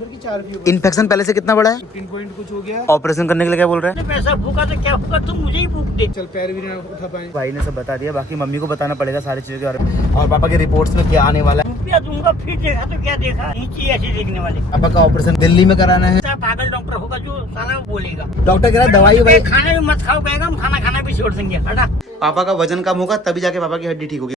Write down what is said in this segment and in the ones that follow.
Infection पहले से कितना बड़ा है? 15 पॉइंट कुछ हो गया। ऑपरेशन करने के लिए क्या बोल रहे हैं? पैसा भूखा तो क्या भूखा, तुम मुझे ही भूख दे। चल पैर भी नहीं उठा पाए। भाई ने सब बता दिया, बाकी मम्मी को बताना पड़ेगा सारी चीजों के बारे में। और पापा के रिपोर्ट्स में क्या आने वाला है? रुपया दूंगा फिर देखा तो क्या देखा, नीचे ऐसे देखने वाले। पापा का ऑपरेशन दिल्ली में कराना है। पागल डॉक्टर होगा जो साला बोलेगा। डॉक्टर कह रहा है दवाई भाई खाना भी मत खाओ, कहेगा हम खाना खाना भी छोड़ देंगे। हटा। पापा का वजन कम होगा तभी जाके पापा की हड्डी ठीक होगी।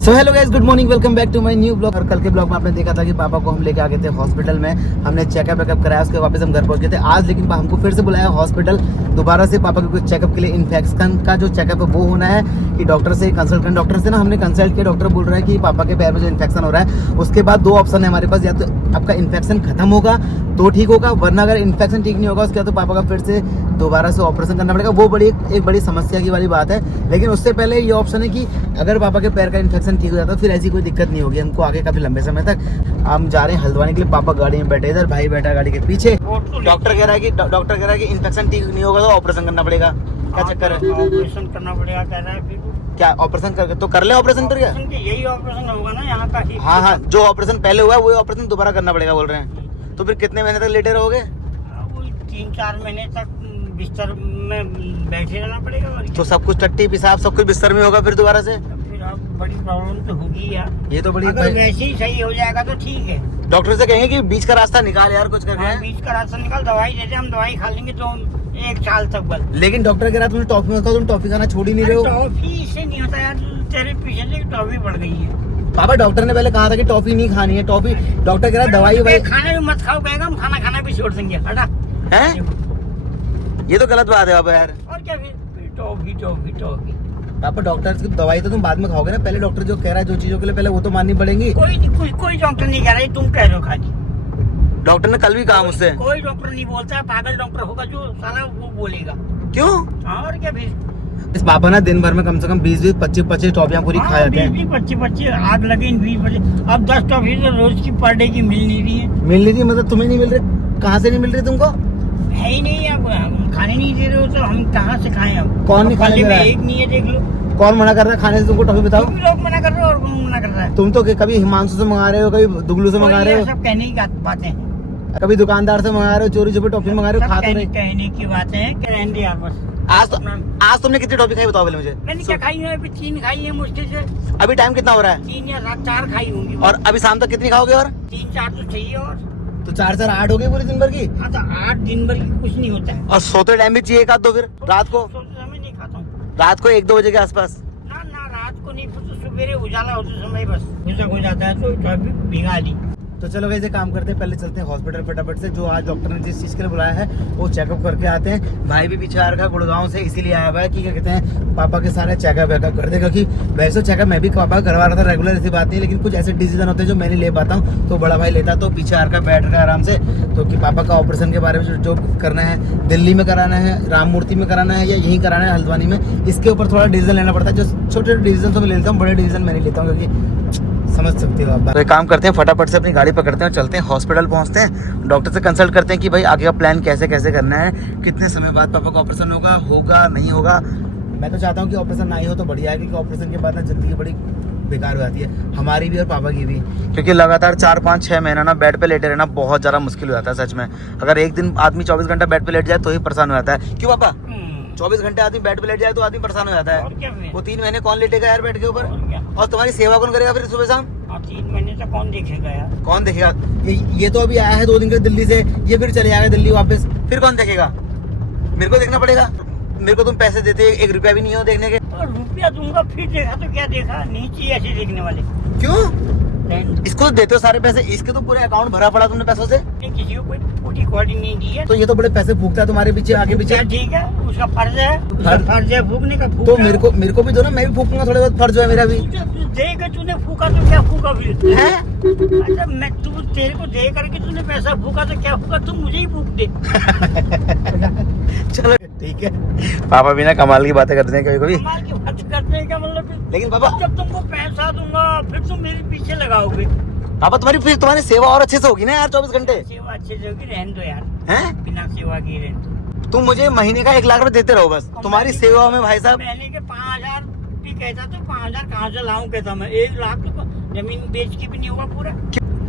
So hello guys, good morning, welcome back to my new blog. और कल के ब्लॉग में आपने देखा था कि पापा को हम लेके आ गए थे हॉस्पिटल में। हमने चेकअप वेकअप कराया, उसके वापस हम घर पहुंच गए थे आज। लेकिन हमको फिर से बुलाया हॉस्पिटल दोबारा से पापा के कुछ चेकअप के लिए। इन्फेक्शन का जो चेकअप है वो होना है कि डॉक्टर से कंसल्ट करें। डॉक्टर से ना हमने कंसल्ट किया, डॉक्टर बोल रहा है कि पापा के पैर में जो इन्फेक्शन हो रहा है उसके बाद दो ऑप्शन है हमारे पास, या तो आपका इन्फेक्शन खत्म होगा तो ठीक होगा, वरना अगर इन्फेक्शन ठीक नहीं होगा उसके बाद तो पापा का फिर से दोबारा से ऑपरेशन करना पड़ेगा। वो एक बड़ी समस्या की वाली बात है। लेकिन उससे पहले ये ऑप्शन है कि अगर पापा के पैर का इन्फेक्शन ठीक हो जाता है फिर ऐसी कोई दिक्कत नहीं होगी हमको आगे काफी लंबे समय तक। हम जा रहे हैं हल्द्वानी के लिए, पापा गाड़ी में बैठे इधर, भाई बैठा गाड़ी के पीछे। डॉक्टर कह रहा है कि इन्फेक्शन ठीक नहीं होगा तो ऑपरेशन करना पड़ेगा। क्या चक्कर है? ऑपरेशन करना पड़ेगा कह रहा है। फिर क्या ऑपरेशन कर तो कर ले ऑपरेशन फिर? क्या यही ऑपरेशन होगा ना यहाँ का? हाँ, जो ऑपरेशन पहले हुआ है वही ऑपरेशन दोबारा करना पड़ेगा बोल रहे हैं। तो फिर कितने महीने तक लेटे रहोगे? 3-4 महीने तक बिस्तर में बैठे रहना पड़ेगा। तो सब कुछ टट्टी पेशाब सब कुछ बिस्तर में होगा फिर दोबारा से? फिर अब बड़ी प्रॉब्लम तो होगी यार। ये तो बड़ी अगर वैसे ही सही हो जाएगा तो ठीक है। डॉक्टर से कहेंगे कि बीच का रास्ता निकाल यार, कुछ करके। बीच का रास्ता निकाल, दवाई देते, हम दवाई खा लेंगे तो 1 साल तक बस। लेकिन डॉक्टर कह रहा है तुम टॉफी मत खाओ, तुम टॉफी खाना छोड़ ही नहीं रहे हो। टॉफी से नहीं होता यार, तेरे पीछे से टॉफी बढ़ गई है। पापा डॉक्टर ने पहले कहा था कि टॉफी नहीं खानी है, टॉफी डॉक्टर कह रहा है दवाई भाई खाना भी मत खाओ, कहेगा हम खाना खाना भी छोड़ देंगे। हटा है, ये तो गलत बात है पापा यार। और क्या फिर टॉफी। पापा डॉक्टर की दवाई तो तुम बाद में खाओगे ना, पहले डॉक्टर जो कह रहा है जो चीजों के लिए पहले वो तो माननी पड़ेंगी। कोई डॉक्टर नहीं कह रहा है, तुम कह रहे हो खाली। डॉक्टर ने कल भी कहा मुझसे। कोई डॉक्टर नहीं बोलता है, पागल डॉक्टर होगा जो साला वो बोलेगा। क्यों? और क्या फिर इस पापा ना दिन भर में कम से कम 20-20, 25-25 टॉफियां पूरी खा जाते हैं। 25 आग लगे 20 अब 10 टॉफी तो रोज की पर डे की मिल नहीं रही है। मिल नहीं रही मतलब तुम्हें नहीं मिल रही? कहाँ से नहीं मिल रही तुमको? है ही नहीं, अब हम खाने नहीं दे रहे हो तो हम कहाँ से खाएं? अब कौन नहीं खाने दे रहा है? एक नहीं है, देख लो। कौन मना कर रहा है खाने से तुमको टॉफी? बताओ। लोग मना कर रहे हो और कौन मना कर रहा है? तुम तो कभी हिमांशु से मंगा रहे हो, कभी दुगलू से मंगा रहे हो, सब कहने की बातें हैं। कभी दुकानदार से मंगा रहे हो, चोरी छुपे टॉफी मंगा रहे हो, खा तो नहीं। कहने की बातें हैं, रहने यार बस। आज तुमने कितनी टॉफी खाई बताओ पहले मुझे। मैंने क्या खाई है? अभी 3 खाई है मुश्किल से। अभी टाइम कितना हो रहा है? 3 या 4 खाई होंगी। और अभी शाम तक कितनी खाओगे? और 3-4 तो चाहिए। और तो 4-4 8 हो गई पूरे दिन भर की। हाँ तो 8 दिन भर की कुछ नहीं होता है। और सोते टाइम भी चाहिए एक आध दो, फिर रात को? सोते समय नहीं खाता हूँ। रात को 1-2 बजे के आसपास? ना रात को नहीं, तो सवेरे उजाला होते समय बस गुजर हो जाता है तो टॉफी भिगा ली। तो चलो वैसे काम करते हैं, पहले चलते हैं हॉस्पिटल फटाफट से। जो आज डॉक्टर ने जिस चीज़ के लिए बुलाया है वो चेकअप करके आते हैं। भाई भी पीछे आ रखा है गुड़गांव से, इसीलिए आया हुआ है कि क्या कहते हैं पापा के सारे चेकअप वेकअप कर देगा। क्योंकि वैसे चेकअप मैं भी पापा करवा रहा था रेगुलर, ऐसी बात नहीं, लेकिन कुछ ऐसे डिसीजन होते हैं जो मैं नहीं ले पाता हूँ तो बड़ा भाई लेता। तो पीछे आ रखा बैठ रहा है आराम से। तो कि पापा का ऑपरेशन के बारे में जो करना है, दिल्ली में कराना है, राम मूर्ति में कराना है या यहीं कराना है हल्द्वानी में, इसके ऊपर थोड़ा डिसीजन लेना पड़ता है। जो छोटे डिसीजन तो मैं लेता हूँ, बड़े डिसीजन मैं नहीं लेता हूँ, क्योंकि समझ सकते हो आप। तो एक काम करते हैं, फटाफट से अपनी गाड़ी पकड़ते हैं और चलते हैं हॉस्पिटल पहुंचते हैं। डॉक्टर से कंसल्ट करते हैं कि भाई आगे का प्लान कैसे करना है, कितने समय बाद पापा का ऑपरेशन होगा नहीं होगा। मैं तो चाहता हूँ कि ऑपरेशन ना ही हो तो बढ़िया है, क्योंकि ऑपरेशन के बाद ना जिंदगी बड़ी बेकार हो जाती है, हमारी भी और पापा की भी। क्योंकि लगातार 4-5-6 महीना ना बेड पे लेटे रहना बहुत ज़्यादा मुश्किल हो जाता है सच में। अगर एक दिन आदमी 24 घंटा बेड पे लेट जाए तो ही परेशान हो जाता है। क्यों पापा? 24 घंटे आदमी बेड पे लेट जाए तो आदमी परेशान हो जाता है। वो 3 महीने कौन लेटेगा यार बेड के ऊपर? और तुम्हारी सेवा कौन करेगा फिर सुबह शाम? 3 महीने तक कौन देखेगा यार? कौन देखेगा? ये तो अभी आया है 2 दिन के दिल्ली से, ये फिर चले जाएगा दिल्ली वापस, फिर कौन देखेगा? मेरे को देखना पड़ेगा। मेरे को तुम पैसे देते 1 रुपया भी नहीं हो देखने के। और रुपया दूंगा फिर देखा तो क्या देखा, नीचे ऐसे देखने वाले। क्यों? इसको तो देते हो सारे पैसे, इसके तो पूरे अकाउंट भरा पड़ा तुमने पैसों से। किसी को कोई फूटी क्वाटी नहीं दी है। तो ये तो बड़े पैसे फूकता है तुम्हारे पीछे आगे पीछे। ठीक है, उसका फर्ज है, फर्ज है फूकने का। तो मेरे को भी दो ना, मैं भी फूकूंगा, थोड़े बहुत फर्ज है मेरा भी। देगा तूने फूका तो क्या फूका फिर है? अच्छा मैं तेरे को दे करके तूने पैसा फूका तो क्या फूका, तू मुझे ही फूक दे। चलो ठीक है। पापा भी ना कमाल की बातें करते हैं कभी-कभी। कमाल की बात करते हैं क्या मतलब? लेकिन पापा जब तुमको पैसा दूंगा फिर तुम मेरे पीछे लगाओगे। पापा तुम्हारी सेवा और अच्छे से होगी ना यार 24 घंटे। सेवा अच्छे से होगी, रहने दो यार। हैं? बिना सेवा की रहने दो। तुम मुझे महीने का 1 लाख रुपए देते रहो बस, तुम्हारी सेवा में भाई साहब। महीने के 5,000 भी कहता तो 5,000 कहाँ से लाऊं कहता मैं। 1 लाख तो जमीन बेच के भी नहीं होगा पूरा।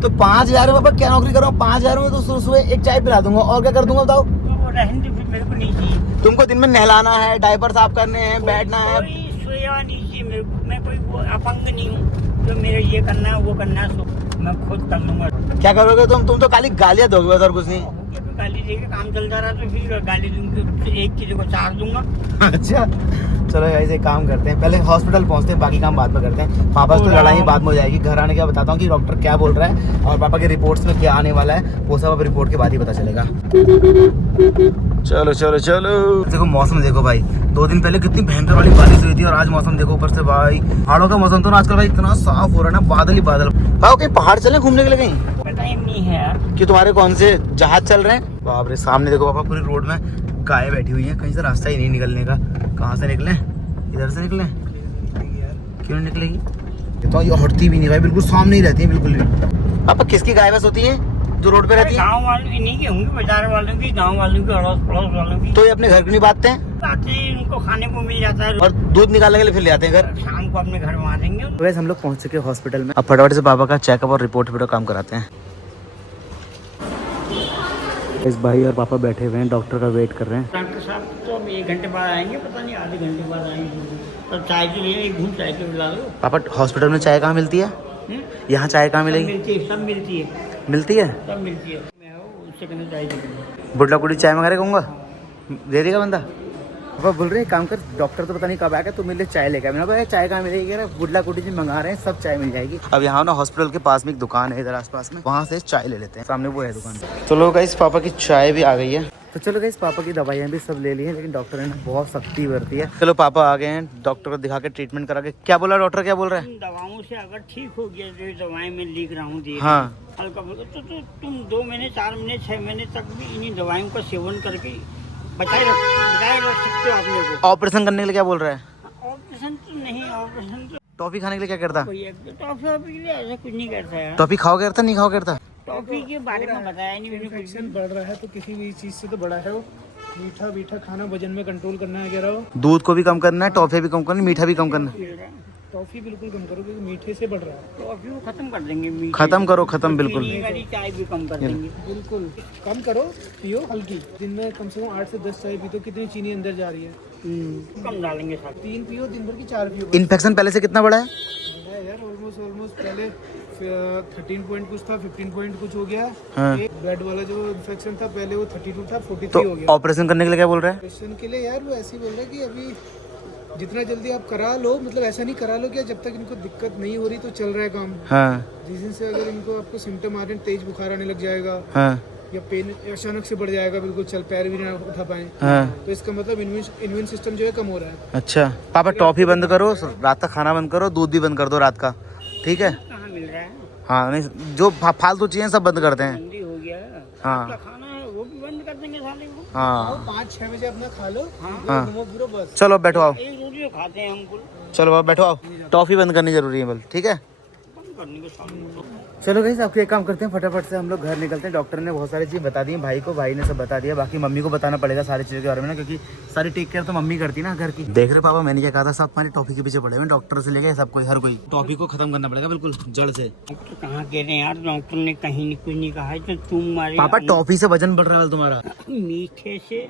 तो 5,000 में पापा क्या नौकरी करो? 5,000 में तो सुबह एक चाय पिला दूंगा और क्या कर दूंगा बताओ? तो रहने दो, फिर मेरे को नहीं चाहिए। तुमको दिन में नहलाना है, डायपर साफ करने हैं, बैठना है। कोई सोया नहीं चाहिए मेरे को, मैं कोई वो अपंग नहीं हूँ तो मेरे ये करना है वो करना है, तो मैं खुद कर लूंगा। क्या करोगे तुम तो खाली गालियां दोगे बस और कुछ नहीं। गाली देके काम चलता रहा तो फिर गाली दूंगी, एक चीज को 4 दूंगा। अच्छा चलो ऐसे काम करते हैं, पहले हॉस्पिटल पहुंचते हैं, बाकी काम बाद में करते हैं। पापा से तो लड़ाई बाद में हो जाएगी, घर आने के बाद बताता हूँ कि डॉक्टर क्या बोल रहा है और पापा के रिपोर्ट्स में क्या आने वाला है, वो सब अब रिपोर्ट के बाद ही पता चलेगा। चलो चलो चलो। देखो मौसम देखो भाई, 2 दिन पहले कितनी भयंकर वाली बारिश हुई थी और आज मौसम देखो ऊपर से भाई पहाड़ों का मौसम तो ना आजकल भाई इतना साफ हो रहा है ना, बादल ही बादल। भाई कहीं पहाड़ चले घूमने के लिए कहीं? टाइम नहीं है यार। कि तुम्हारे कौन से जहाज चल रहे हैं? बाप रे सामने देखो पापा पूरी रोड में गाय बैठी हुई है, कहीं से रास्ता ही नहीं निकलने का। कहाँ से निकले? इधर से निकले? क्यों नहीं निकलेगी? तो ये हटती भी नहीं भाई, बिल्कुल सामने ही रहती है बिल्कुल भी। पापा किसकी गाय भैंस होती है जो रोड पे रहती है? गाँव वालों की नहीं की होंगी, बाजार वालों की, गाँव वालों की, अड़ोस पड़ोस वालों की। तो ये अपने घर क्यों नहीं बांधते हैं? आते ही उनको खाने को मिल जाता है और दूध निकालने के लिए फिर ले आते हैं घर। शाम को अपने घर में आ जाएंगे। तो वैसे हम लोग पहुंच चुके हैं हॉस्पिटल में, अब फटाफट से पापा का चेकअप और रिपोर्ट काम कराते हैं। इस भाई और पापा बैठे हुए हैं, डॉक्टर का वेट कर रहे हैं। डॉक्टर साहब तो अब 1 घंटे बाद आएंगे, पता नहीं आधे घंटे बाद आएंगे। तो चाय के लिए एक घूम चाय के पिला लो। पापा हॉस्पिटल में चाय कहाँ मिलती है? यहाँ चाय कहाँ मिलेगी? मिलती है, सब मिलती है, मिलती है, सब मिलती है। मैं हूँ उससे कहना चाय के बुढ़ला कुड़ी चाय मंगा रहे कहूँगा, दे देगा बंदा? पापा बोल रहे हैं काम कर, डॉक्टर तो पता नहीं कब आएगा, तो मेरे लिए चाय लेकर आया। मैंने कहा चाय कहाँ मिलेगी? बुढ़ला कुटी जी मंगा रहे हैं, सब चाय मिल जाएगी। अब यहाँ ना हॉस्पिटल के पास में एक दुकान है इधर आसपास में, वहाँ से चाय ले लेते हैं, सामने वो है दुकान। चलो गाइस पापा की चाय भी आ गई है। तो चलो गाइस पापा की दवाइयाँ भी सब ले ली हैं, लेकिन डॉक्टर ने ना बहुत सख्ती बरती है। चलो पापा आ गए हैं, डॉक्टर को दिखा के ट्रीटमेंट करा के। क्या बोला डॉक्टर, क्या बोल रहा है? दवाओं से अगर ठीक हो गया, जो दवाएं मैं लिख रहा हूँ हाँ हल्का फुल्का, तो तुम 2 महीने 4 महीने 6 महीने तक भी इन्हीं दवाइयों का सेवन करके बचाए रख सकते हो अपने को। ऑपरेशन करने के लिए क्या बोल रहा है? ऑपरेशन तो नहीं, ऑपरेशन तो टॉफी खाने के लिए क्या करता? टॉफी के लिए ऐसा कुछ नहीं करता है। टॉफी खाओगे करता नहीं खाओगे करता? टॉफी के बारे में बताया नहीं मैंने कुछ भी। इन्फेक्शन बढ़ रहा है तो किसी भी चीज से तो बड़ा है वो। मीठा खाना वजन में कंट्रोल करना है वगैरह हो। दूध को भी कम करना है, टॉफी भी कम करना है, मीठा भी कम करना है। टॉफी बिल्कुल कम करो क्योंकि मीठे से बढ़ रहा है। टॉफी को खत्म कर देंगे, मीठे। खत्म करो, खत्म बिल्कुल। चीनी वाली चाय भी कम कर देंगे। बिल्कुल कम करो, पियो हल्की। दिन में कम से कम 8 से 10 चाय पी तो कितनी चीनी अंदर जा रही है? कम डालेंगे साथ। 3 पियो दिन भर की, 4 पियो। इन्फेक्शन पहले से कितना बड़ा है? यार ऑलमोस्ट पहले 13 पॉइंट कुछ था, 15 पॉइंट कुछ हो गया। हाँ। एक ब्लड वाला जो इन्फेक्शन था पहले वो 32 था, 43 तो हो गया। ऑपरेशन करने के लिए क्या बोल रहा है? ऑपरेशन के लिए यार वो ऐसे ही बोल रहा है कि अभी जितना जल्दी आप करा लो, मतलब ऐसा नहीं करा लो कि जब तक इनको दिक्कत नहीं हो रही तो चल रहा है काम। हाँ जिस दिन से अगर इनको आपको सिम्टम आ रहे हैं, तेज बुखार आने लग जाएगा हाँ या पेन अचानक से बढ़ जाएगा, बिल्कुल चल पैर भी ना उठा पाए, हाँ। तो इसका मतलब इम्यून सिस्टम जो है कम हो रहा है। अच्छा पापा टॉफी बंद करो, रात का खाना बंद करो, दूध भी बंद कर दो रात का, ठीक है? कहाँ मिल रहा है? हाँ नहीं जो फालतू चीजें सब बंद करते हैं। जल्दी हो गया। हाँ। आपका खाना है वो भी बंद कर देंगे साले को। हाँ 5-6 बजे अपना खा लो, हाँ। घूमो फिरो बस। चलो बैठो आओ, एक रोटी खाते हैं हम कुल, चलो अब बैठो आओ, टॉफी बंद करनी जरूरी है बोल, ठीक है? बंद करने को साले को। चलो गाइस आपको एक काम करते हैं, फटाफट से हम लोग घर निकलते हैं। डॉक्टर ने बहुत सारी चीज़ बता दी भाई को, भाई ने सब बता दिया, बाकी मम्मी को बताना पड़ेगा सारी चीज़ों के बारे में ना, क्योंकि सारी टेक केयर तो मम्मी करती ना घर की। देख रहे पापा मैंने क्या कहा था, सब हमारी टॉफी के पीछे पड़े हुए, डॉक्टर से लेके सब कोई, हर कोई टॉफी को खत्म करना पड़ेगा बिल्कुल जड़ से। तो कहाँ कह रहे हैं यार, डॉक्टर ने कहीं नहीं कुछ नहीं कहा है, तो तुम मारे पापा टॉफी से वजन बढ़ रहा है तुम्हारा। मीठे से,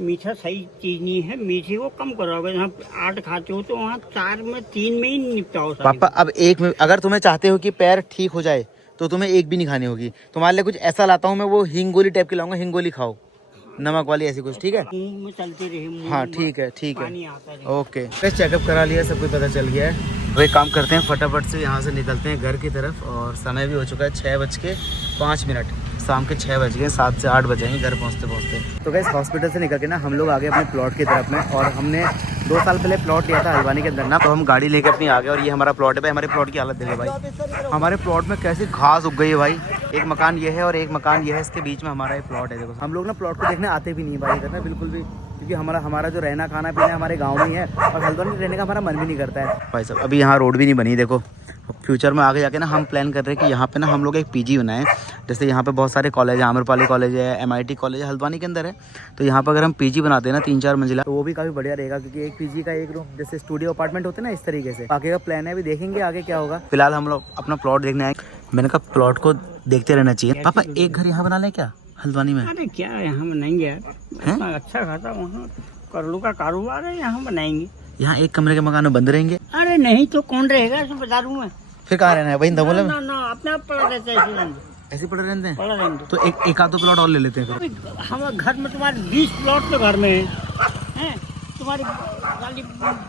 मीठा सही चीज नहीं है, मीठे को कम करो। अगर यहाँ 8 खाते हो तो वहाँ 4 में 3 में ही निपटाओ सारे। पापा अब एक में अगर तुम्हें चाहते हो कि पैर ठीक हो जाए तो तुम्हें एक भी नहीं खानी होगी। तुम्हारे लिए कुछ ऐसा लाता हूँ मैं, वो हिंगोली टाइप की लाऊंगा, हिंगोली खाओ, नमक वाली ऐसी कुछ, ठीक है? मुंह में चलते रहे, मुंह हाँ में ठीक है ठीक है, पानी आता रहे। ओके। चेकअप करा लिया, सब कुछ पता चल गया है। तो एक काम करते हैं, फटाफट से यहाँ से निकलते हैं घर की तरफ, और समय भी हो चुका है 6:05, शाम के 6 बज गए, 7 से 8 बजेंगे घर पहुँचते पहुँचते। तो गैस हॉस्पिटल से निकल के ना हम लोग आ गए अपने प्लॉट की तरफ में, और हमने 2 साल पहले प्लॉट लिया था हल्द्वानी के अंदर ना, तो हम गाड़ी लेके अपनी आ गए, और ये हमारा प्लॉट है भाई। हमारे प्लॉट की हालत देखो भाई, हमारे प्लॉट में कैसी घास उग गई है भाई। एक मकान ये है और एक मकान ये है, इसके बीच में हमारा ये प्लॉट है। देखो हम लोग ना प्लॉट को देखने आते भी नहीं भाई इधर ना बिल्कुल भी, क्योंकि हमारा जो रहना खाना पीना है हमारे गांव में ही है, और हल्द्वानी रहने का हमारा मन भी नहीं करता है भाई साहब। अभी यहाँ रोड भी नहीं बनी, देखो फ्यूचर में आगे जाके ना हम प्लान कर रहे हैं कि यहाँ पे ना हम लोग एक पीजी बनाएं। जैसे यहाँ पे बहुत सारे कॉलेज है, आम्रपाली कॉलेज है, MIT कॉलेज है, हल्द्वानी के अंदर है, तो यहाँ पर अगर हम पीजी बनाते हैं ना 3-4 मंजिला, तो वो भी काफ़ी बढ़िया रहेगा, क्योंकि एक पीजी का एक रूम जैसे स्टूडियो अपार्टमेंट होते हैं ना, इस तरीके से। बाकी का प्लान है, अभी देखेंगे आगे क्या होगा। फिलहाल हम लोग अपना प्लॉट देखने आए। मैंने कहा प्लॉट को देखते रहना चाहिए। पापा एक घर यहाँ बना लें क्या हल्द्वानी में? अरे क्या यहाँ बनाएंगे यार, इतना अच्छा खासा वहाँ करोड़ों का कारोबार है, यहाँ बनाएंगे। यहाँ एक कमरे के मकान में बंद रहेंगे? अरे नहीं तो कौन रहेगा, ऐसे बता दूं मैं। फिर कहाँ रहना है भाई? दमोला में? ना ना अपने आप पड़ा रहता है, ऐसे पड़े रहते हैं? पड़ा रहता तो एक आध दो प्लॉट और ले लेते हैं फिर। हमारे घर में तुम्हारे 20 प्लॉट तो घर में है, तुम्हारी खाली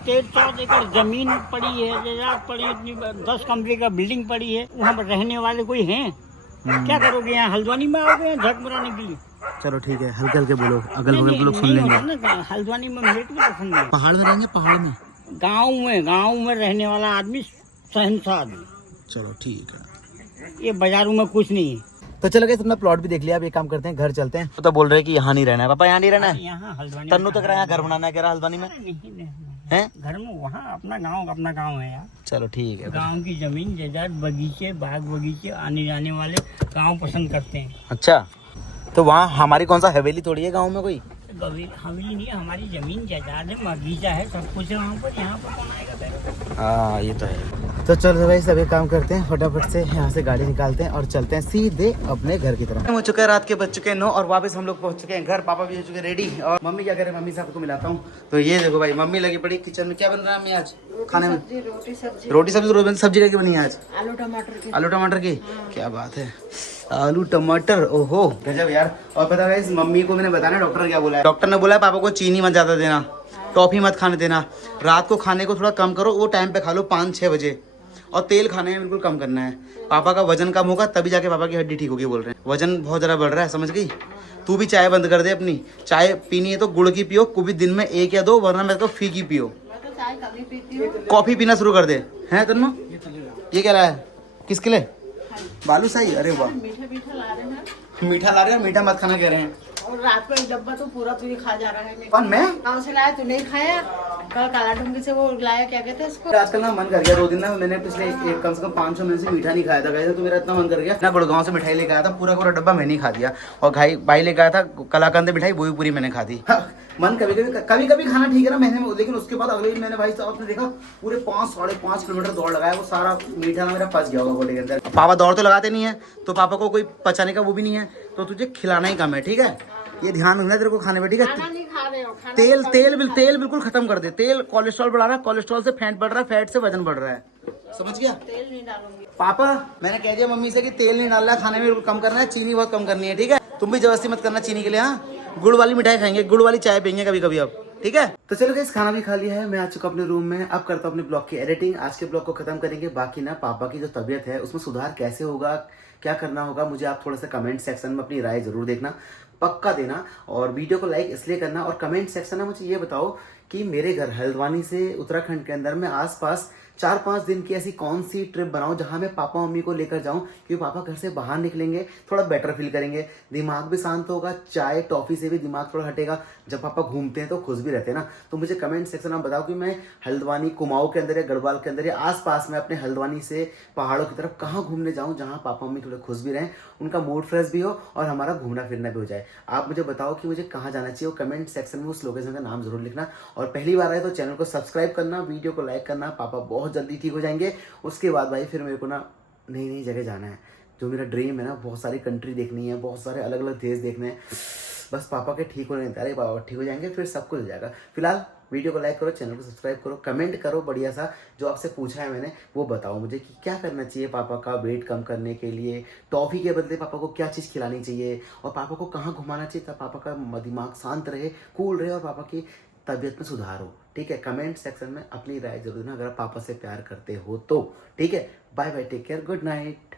13-14 एकड़ जमीन पड़ी है, जायदाद पड़ी, इतनी 10 कमरे का बिल्डिंग पड़ी है, वहाँ पर रहने वाले कोई हैं? क्या करोगे यहाँ हल्द्वानी में आओगे झक मराने के लिए? चलो ठीक है, हल्के हल्के बोलो, अगल बगल के लोग सुन लेंगे। हल्द्वानी में मेरे को पसंद है। पहाड़ में रहेंगे? पहाड़ में? गाँव में रहने वाला आदमी शहंशाह आदमी। चलो ठीक है, ये बाजारों में कुछ नहीं है। तो चलो गए, तुमने प्लॉट भी देख लिया, अब एक काम करते हैं, घर चलते हैं। तो बोल रहे हैं कि यहाँ नहीं रहना है पापा, यहाँ नहीं रहना है। यहाँ हल्द्वानी तन्नू तक रहा है, घर बनाना है कह रहा हल्द्वानी में है। घर में वहाँ अपना गाँव है यार। चलो ठीक है। गांव की जमीन जायदाद बगीचे बाग बगीचे, आने जाने वाले गांव पसंद करते हैं। अच्छा, तो वहाँ हमारी कौन सा हवेली थोड़ी है गाँव में कोई? हवेली नहीं, हमारी जमीन जायदाद है, बगीचा है, सब कुछ है वहाँ पर। यहाँ पर कौन आएगा पहले? हाँ ये तो है। तो चलो भाई सब एक काम करते हैं, फटाफट से यहाँ से गाड़ी निकालते हैं और चलते हैं सीधे अपने घर की तरफ। हो चुका है रात के बज चुके हैं 9 और वापस हम लोग पहुँच चुके हैं घर। पापा भी हो चुके हैं रेडी और मम्मी क्या करे, मम्मी साहब को मिलाता हूँ। तो ये देखो भाई, मम्मी लगी पड़ी किचन में। क्या बन रहा है मम्मी आज खाने में? रोटी सब्जी। सब्जी क्या बनी है आज? आलू टमाटर की। क्या बात है, आलू टमाटर, ओहो गजब यार। और पता है मम्मी को मैंने बताया डॉक्टर ने क्या बोला है? डॉक्टर ने बोला है पापा को चीनी मत ज्यादा देना, टॉफी मत खाने देना, रात को खाने को थोड़ा कम करो, वो टाइम पे खा लो 5-6 बजे, और तेल खाने में बिल्कुल कम करना है। पापा का वजन कम होगा तभी जाके पापा की हड्डी ठीक होगी बोल रहे हैं। वजन बहुत ज़्यादा बढ़ रहा है, समझ गई? तू भी चाय बंद कर दे अपनी, चाय पीनी है तो गुड़ की पियो, कभी दिन में 1 या 2, वरना मैं तो फीकी पियो। कॉफी पीना शुरू कर दे, हैं तन्नू? ये क्या रहा है, किसके लिए? बालू साही? अरे वाह, मीठा ला रहे हैं, मीठा मत खाना कह रहे हैं। और रात को एक डब्बा तो पूरा तुझे खा जा रहा है। कौन, मैं? गाँव से लाया, तू नहीं खाया। कल काला डूंगी से वो लाया, क्या कहते हैं उसको? आजकल ना मन कर गया, 2 दिन ना मैंने पिछले कम से कम 500 महीने से मीठा नहीं खाया था गाइस। तो मेरा इतना मन कर गया ना, गुड़गांव से मिठाई लेके आया था, पूरा डब्बा मैंने ही खा दिया। और भाई लेके आया था कलाकंद मिठाई, वो भी पूरी मैंने खा दी। मन कभी खाना ठीक है ना महीने में, लेकिन उसके बाद अगले दिन मैंने भाई साहब ने देखा पूरे 5-5.5 किलोमीटर दौड़ लगाया, वो सारा मीठा ना मेरा फंस गया होगा बॉडी के अंदर। पापा दौड़ तो लगाते नहीं है, तो पापा को कोई पचाने का वो भी नहीं है, तो तुझे खिलाना ही कम है, ठीक है? ये ध्यान रखना तेरे को खाने में, ठीक है? नहीं खा रहे हो, खाना तेल बिल्कुल खत्म कर दे। तेल कोलेस्ट्रॉल बढ़ा रहा है, कोलेस्ट्रॉल से फैट बढ़ रहा है, फैट से वजन बढ़ रहा है, समझ गया? तेल नहीं डालूंगी पापा मैंने कह दिया मम्मी से कि तेल नहीं डालना है खाने में, बिल्कुल कम करना है, चीनी बहुत कम करनी है, ठीक है? तुम भी जबरदस्ती मत करना चीनी के लिए। हाँ, गुड़ वाली मिठाई खाएंगे, गुड़ वाली चाय पियेंगे कभी कभी अब, ठीक है? तो चलो गाइस, खाना भी खा लिया है, मैं आ चुका अपने रूम में। अब करता हूँ अपने ब्लॉग की एडिटिंग। आज के ब्लॉग को खत्म करेंगे, बाकी ना पापा की जो तबीयत है उसमें सुधार कैसे होगा, क्या करना होगा, मुझे आप थोड़ा सा कमेंट सेक्शन में अपनी राय जरूर देखना, पक्का देना। और वीडियो को लाइक इसलिए करना, और कमेंट सेक्शन में मुझे ये बताओ कि मेरे घर हल्द्वानी से उत्तराखंड के अंदर में आसपास 4-5 दिन की ऐसी कौन सी ट्रिप बनाऊं जहां मैं पापा मम्मी को लेकर जाऊं, क्योंकि पापा घर से बाहर निकलेंगे, थोड़ा बेटर फील करेंगे, दिमाग भी शांत होगा, चाय टॉफी से भी दिमाग थोड़ा हटेगा। जब पापा घूमते हैं तो खुश भी रहते हैं ना। तो मुझे कमेंट सेक्शन में बताओ कि मैं हल्द्वानी, कुमाऊं के अंदर या गढ़वाल के अंदर या आसपास में अपने हल्द्वानी से पहाड़ों की तरफ कहाँ घूमने जाऊँ जहाँ पापा मम्मी थोड़े खुश भी रहें, उनका मूड फ्रेश भी हो और हमारा घूमना फिरना भी हो जाए। आप मुझे बताओ कि मुझे कहाँ जाना चाहिए, वो कमेंट सेक्शन में उस लोकेशन का नाम जरूर लिखना। और पहली बार आए तो चैनल को सब्सक्राइब करना, वीडियो को लाइक करना। पापा बहुत जल्दी ठीक हो जाएंगे। उसके बाद भाई फिर मेरे को ना नई जगह जाना है, जो मेरा ड्रीम है ना, बहुत सारी कंट्री देखनी है, बहुत सारे अलग अलग देश देखने हैं। बस पापा के ठीक होने, अरे पापा ठीक हो जाएंगे फिर सब कुछ हो जाएगा। फिलहाल वीडियो को लाइक करो, चैनल को सब्सक्राइब करो, कमेंट करो बढ़िया सा, जो आपसे पूछा है मैंने वो बताओ मुझे कि क्या करना चाहिए पापा का वेट कम करने के लिए, टॉफी के बदले पापा को क्या चीज़ खिलानी चाहिए, और पापा को कहाँ घुमाना चाहिए ताकि पापा का दिमाग शांत रहे, कूल रहे और पापा की तबीयत में सुधार हो, ठीक है? कमेंट सेक्शन में अपनी राय जरूर देना अगर आप पापा से प्यार करते हो तो, ठीक है? Bye bye, take care, good night.